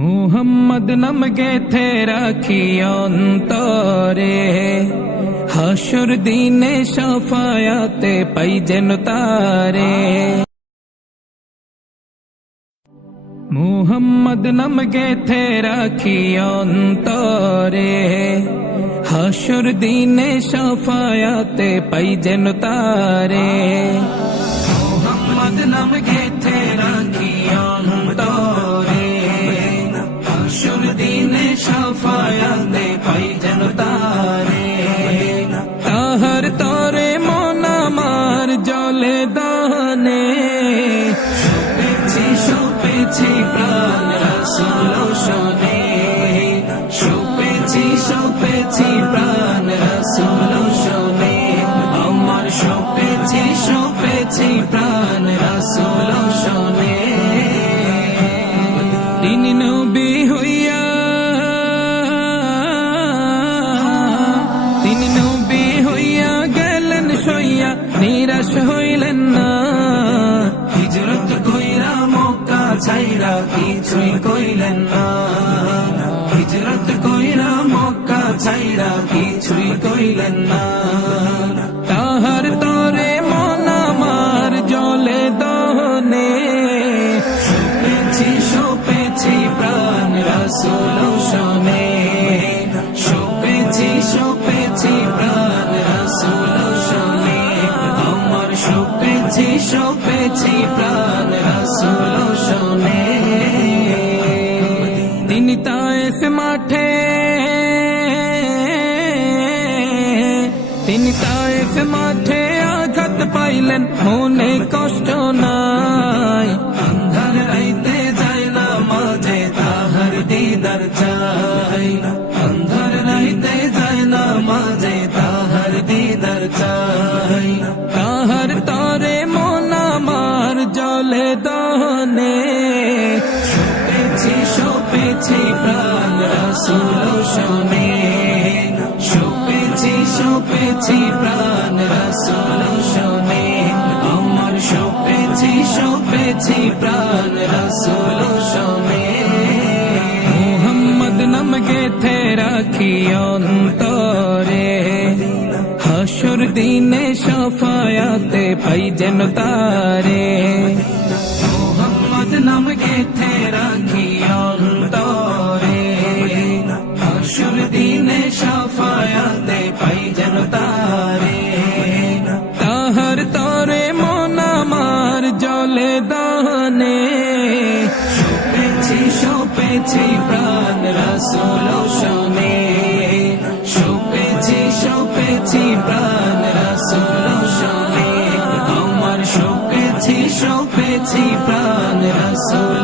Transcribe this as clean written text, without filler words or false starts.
মুহাম্মদ নাম গেথে রাখি অন্তরে, হাসর দিনে শাফায়াতে পাই যেন তারে। মুহাম্মদ নাম গেথে রাখি অন্তরে, হাসর দিনে শাফায়াতে পাই যেন তারে। মুহাম্মদ নাম গেথে রাখি অন্তরে, হাসর দিনে শাফায়াতে পাই যেন তারে। তাহার তরে মন আমার জলে দহনে, শোপেছি প্রাণ রাসূল শোনে, শোপেছি প্রাণ রাসূল শোনে, আমার শোপেছি প্রাণ রাসূল শোনে। তিনি নবী হইয়া, তিনি নবী হইয়া গেলেন সইয়া, নিরাশ হইলেন না। হিজরত কইরা মক্কা ছাইরা কিছুই কইলেন না, হিজরত কইরা মক্কা ছাইরা কিছুই কইলেন না। তাহার তরে মন আমার জলে দহনে, শোপেছি প্রাণ রাসূল শোনে, শোপেছি প্রাণ রাসূল শোনে, আমার শোপেছি প্রাণ রাসূল শোনে। তিনি তায়েফ মাঠে, তিনি তায়েফ মাঠে আঘাত পাইলেন, মনে কষ্ট নাই। আন্ধার রাইতে যায় না মাঝে তাহার দিদার চাই, আন্ধার রাইতে যায় না মাঝে তাহার দিদার চাই। তাহার তরে মন আমার জলে দহনে, শোপেছি প্রাণ রাসূল শোনে, শোপেছি প্রাণ রাসূল শোনে, আমার শোপেছি প্রাণ রাসূল শোনে। মুহাম্মদ নাম গেথে রাখি অন্তরে, হাসর দিনে শাফায়াতে পাই যেন তারে। মুহাম্মদ নাম গেথে রাখি অন্তরে, হাসর দিনে শাফায়াতে পাই যেন তারে। তাহার তরে মন আমার জলে দহনে, শোপেছি প্রাণ রাসূল শোনে, শোপেছি প্রাণ রাসূল শোনে, আমার শোপেছি প্রাণ রাসূল